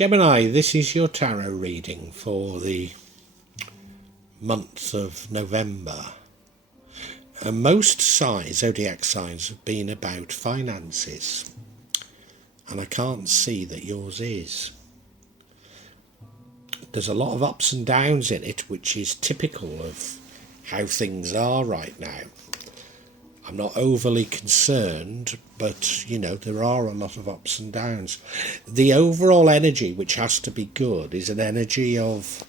Gemini, this is your tarot reading for the month of November. Most zodiac signs have been about finances, and I can't see that yours is. There's a lot of ups and downs in it, which is typical of how things are right now. I'm not overly concerned, but, you know, there are a lot of ups and downs. The overall energy, which has to be good, is an energy of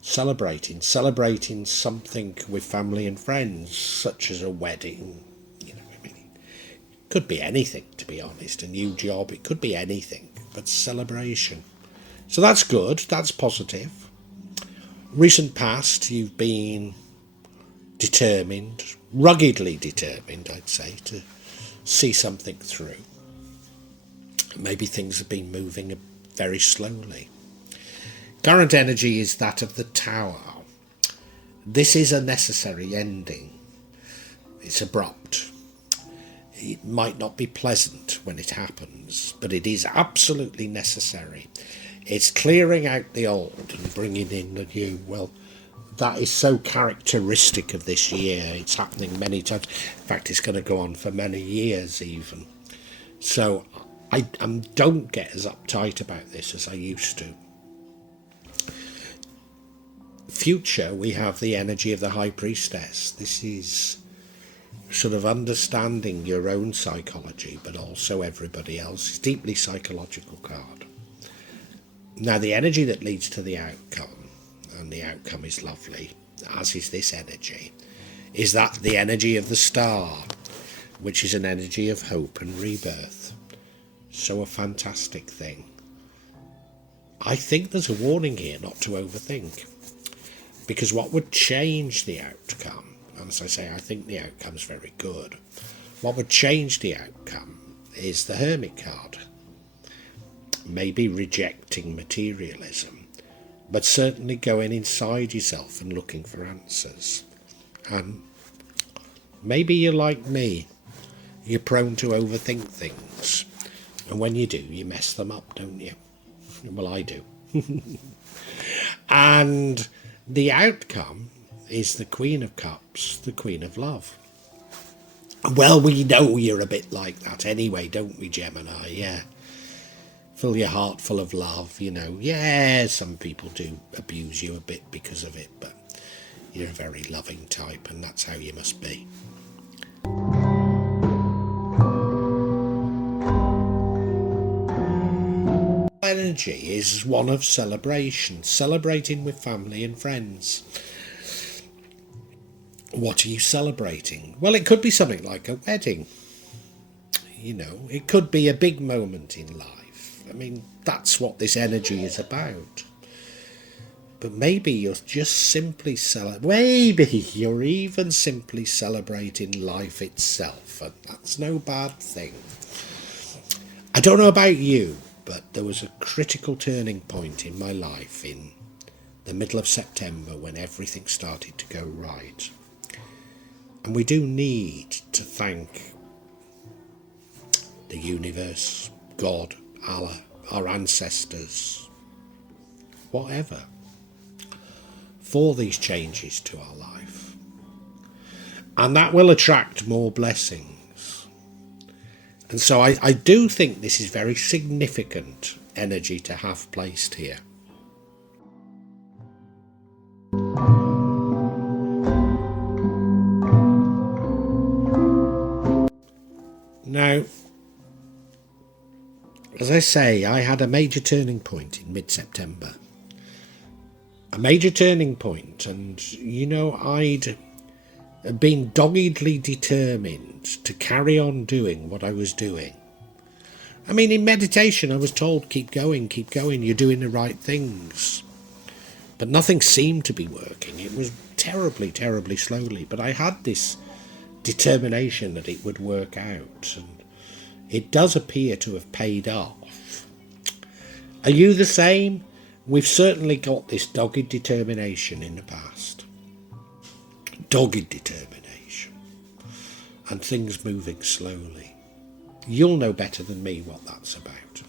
celebrating something with family and friends, such as a wedding. You know, I mean, it could be anything, to be honest. A new job, it could be anything, but celebration. So that's good, that's positive. Recent past, you've been determined, ruggedly determined, I'd say, to see something through. Maybe things have been moving very slowly. Current energy is that of the Tower. This is a necessary ending. It's abrupt. It might not be pleasant when it happens, but it is absolutely necessary. It's clearing out the old and bringing in the new. Well, that is so characteristic of this year. It's happening many times. In fact, it's going to go on for many years even. So I don't get as uptight about this as I used to. Future, we have the energy of the High Priestess. This is sort of understanding your own psychology, but also everybody else. It's a deeply psychological card. Now, the energy that leads to the outcome, and the outcome is lovely, as is this energy, is that the energy of the Star, which is an energy of hope and rebirth. So a fantastic thing. I think there's a warning here not to overthink, because what would change the outcome, and as I say, I think the outcome's very good, what would change the outcome is the Hermit card. Maybe rejecting materialism, but certainly going inside yourself and looking for answers. And maybe you're like me, you're prone to overthink things, and when you do, you mess them up, don't you? Well, I do. And the outcome is the Queen of Cups, the Queen of Love. Well, we know you're a bit like that anyway, don't we, Gemini? Yeah. Fill your heart full of love, you know. Yeah, some people do abuse you a bit because of it, but you're a very loving type, and that's how you must be. Energy is one of celebration, celebrating with family and friends. What are you celebrating? Well, it could be something like a wedding. You know, it could be a big moment in life. I mean, that's what this energy is about. But maybe you're just simply maybe you're even simply celebrating life itself, and that's no bad thing. I don't know about you, but there was a critical turning point in my life in the middle of September when everything started to go right. And we do need to thank the universe, God, Allah, our ancestors, whatever, for these changes to our life. And that will attract more blessings. And so I do think this is very significant energy to have placed here. Now, as I say, I had a major turning point in mid-September. A major turning point, and, you know, I'd been doggedly determined to carry on doing what I was doing. I mean, in meditation, I was told, keep going, you're doing the right things. But nothing seemed to be working. It was terribly, terribly slowly. But I had this determination that it would work out, and it does appear to have paid off. Are you the same? We've certainly got this dogged determination in the past. Dogged determination. And things moving slowly. You'll know better than me what that's about.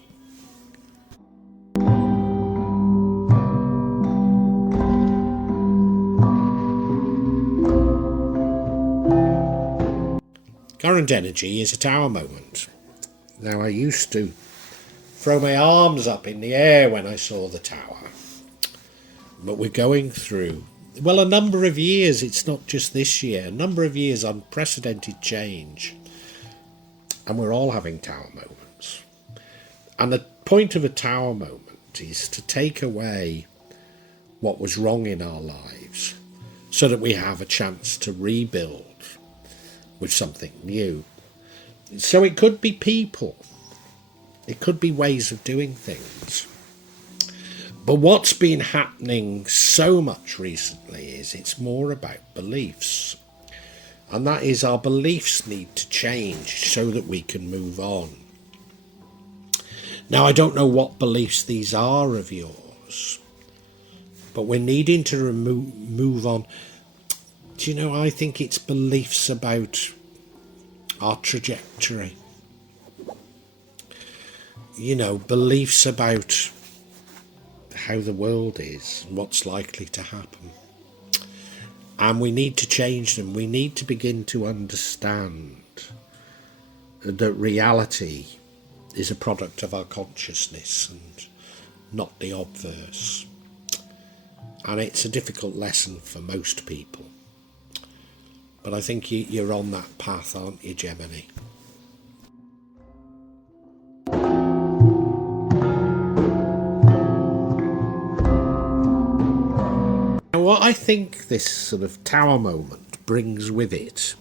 Current energy is a tower moment. Now, I used to throw my arms up in the air when I saw the tower. But we're going through, well, a number of years, it's not just this year, a number of years unprecedented change. And we're all having tower moments. And the point of a tower moment is to take away what was wrong in our lives so that we have a chance to rebuild with something new. So it could be people. It could be ways of doing things. But what's been happening so much recently is it's more about beliefs. And that is, our beliefs need to change so that we can move on. Now, I don't know what beliefs these are of yours, but we're needing to move on. Do you know, I think it's beliefs about our trajectory. You know, beliefs about how the world is and what's likely to happen. And we need to change them. We need to begin to understand that reality is a product of our consciousness and not the obverse. And it's a difficult lesson for most people. But I think you're on that path, aren't you, Gemini? Now, what I think this sort of tower moment brings with it,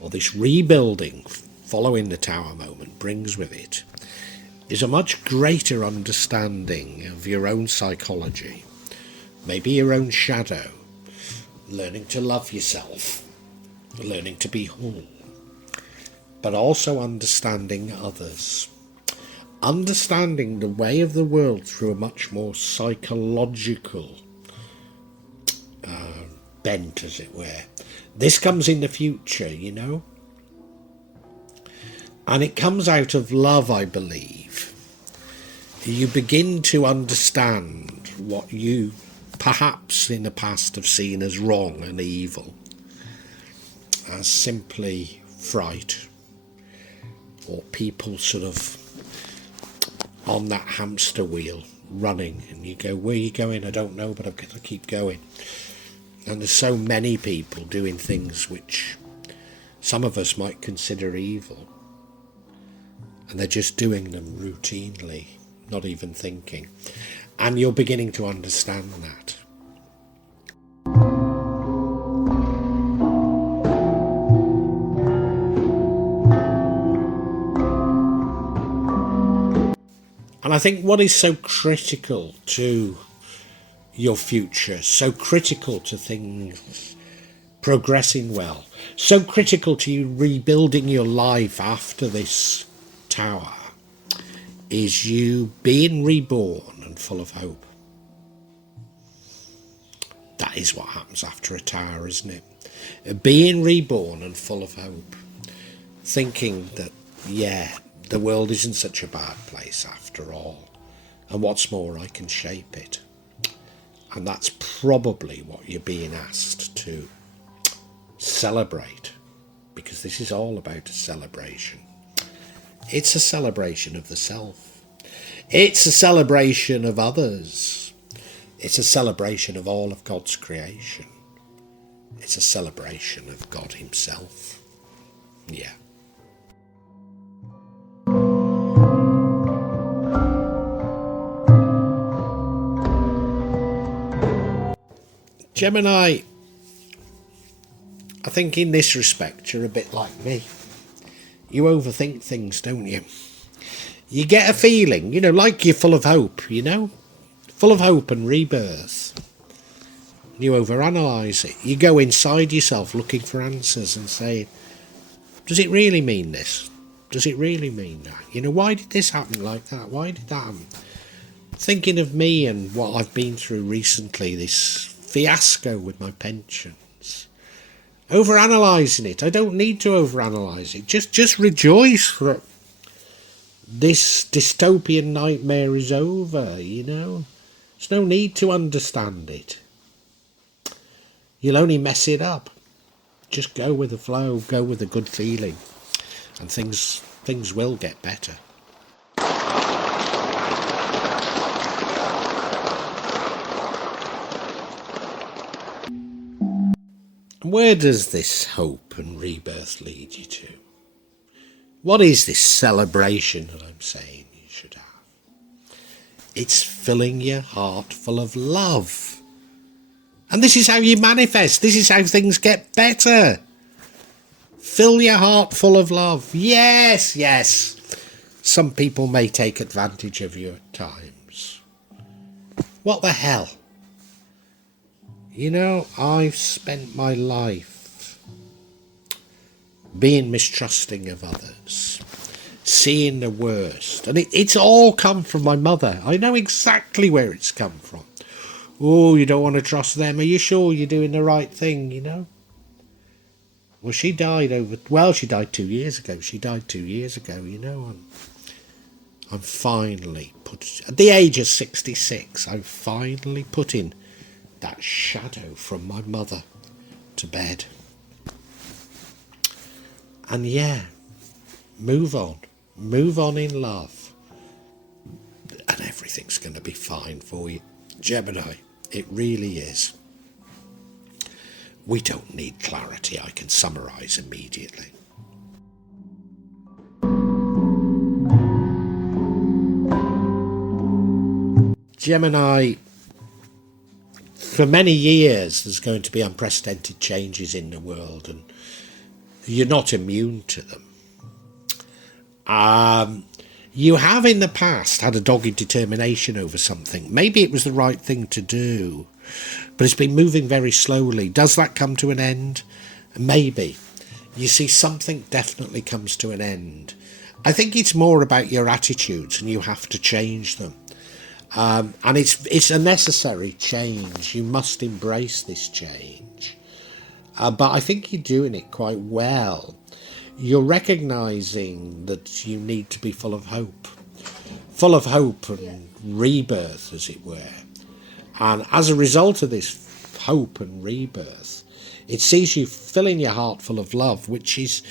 or this rebuilding following the tower moment brings with it, is a much greater understanding of your own psychology, maybe your own shadow, learning to love yourself, learning to be whole, but also understanding others, understanding the way of the world through a much more psychological bent, as it were. This comes in the future, you know, and it comes out of love, I believe. You begin to understand what you perhaps in the past have seen as wrong and evil, as simply fright, or people sort of on that hamster wheel running, and you go, where are you going? I don't know, but I've got to keep going. And there's so many people doing things which some of us might consider evil, and they're just doing them routinely, not even thinking. And you're beginning to understand that. And I think what is so critical to your future, so critical to things progressing well, so critical to you rebuilding your life after this tower, is you being reborn and full of hope. That is what happens after a tower, isn't it? Being reborn and full of hope. Thinking that, yeah, the world isn't such a bad place after all. And what's more, I can shape it. And that's probably what you're being asked to celebrate. Because this is all about a celebration. It's a celebration of the self. It's a celebration of others. It's a celebration of all of God's creation. It's a celebration of God himself. Yeah. Gemini, I think in this respect you're a bit like me. You overthink things, don't you? You get a feeling, you know, like you're full of hope, you know? Full of hope and rebirth. You overanalyze it. You go inside yourself looking for answers and saying, does it really mean this? Does it really mean that? You know, why did this happen like that? Why did that happen? Thinking of me and what I've been through recently, this fiasco with my pensions. Overanalyzing it. I don't need to overanalyze it. Just rejoice that this dystopian nightmare is over, you know. There's no need to understand it. You'll only mess it up. just go with the flow, go with a good feeling, and things will get better. Where does this hope and rebirth lead you to? What is this celebration that I'm saying you should have? It's filling your heart full of love. And this is how you manifest. This is how things get better. Fill your heart full of love. Yes, yes. Some people may take advantage of you at times. What the hell? You know, I've spent my life being mistrusting of others, seeing the worst. And it's all come from my mother. I know exactly where it's come from. Oh, you don't want to trust them. Are you sure you're doing the right thing, you know? Well, she died she died 2 years ago. She died 2 years ago, you know. I'm finally at the age of 66, I'm finally putting that shadow from my mother to bed. And yeah, move on in love, and everything's going to be fine for you, Gemini. It really is. We don't need clarity. I can summarize immediately. Gemini, for many years there's going to be unprecedented changes in the world, and you're not immune to them. You have in the past had a dogged determination over something. Maybe it was the right thing to do, but it's been moving very slowly. Does that come to an end? Maybe. You see, something definitely comes to an end. I think it's more about your attitudes, and you have to change them. And it's a necessary change. You must embrace this change. But I think you're doing it quite well. You're recognising that you need to be full of hope and rebirth, as it were. And as a result of this hope and rebirth, it sees you filling your heart full of love, which is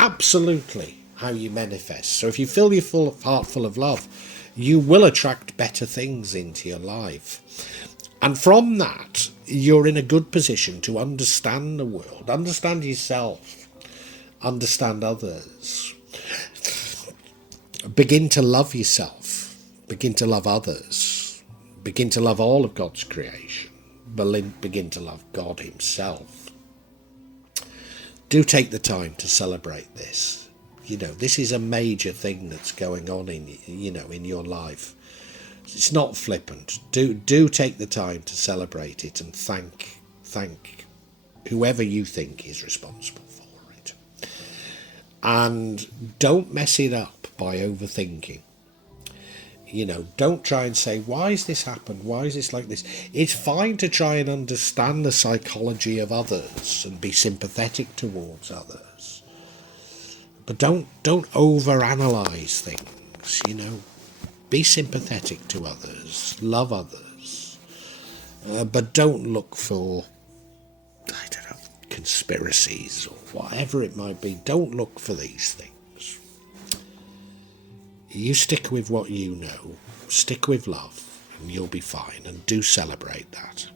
absolutely how you manifest. So if you fill your heart full of love, you will attract better things into your life. And from that, you're in a good position to understand the world, understand yourself, understand others, begin to love yourself, begin to love others, begin to love all of God's creation, begin to love God himself. Do take the time to celebrate this. You know, this is a major thing that's going on in your life. It's not flippant. Do take the time to celebrate it and thank whoever you think is responsible for it. And don't mess it up by overthinking. You know, don't try and say, why has this happened? Why is this like this? It's fine to try and understand the psychology of others and be sympathetic towards others. But don't overanalyze things, you know. Be sympathetic to others, love others, but don't look for, conspiracies or whatever it might be. Don't look for these things. You stick with what you know, stick with love, and you'll be fine, and do celebrate that.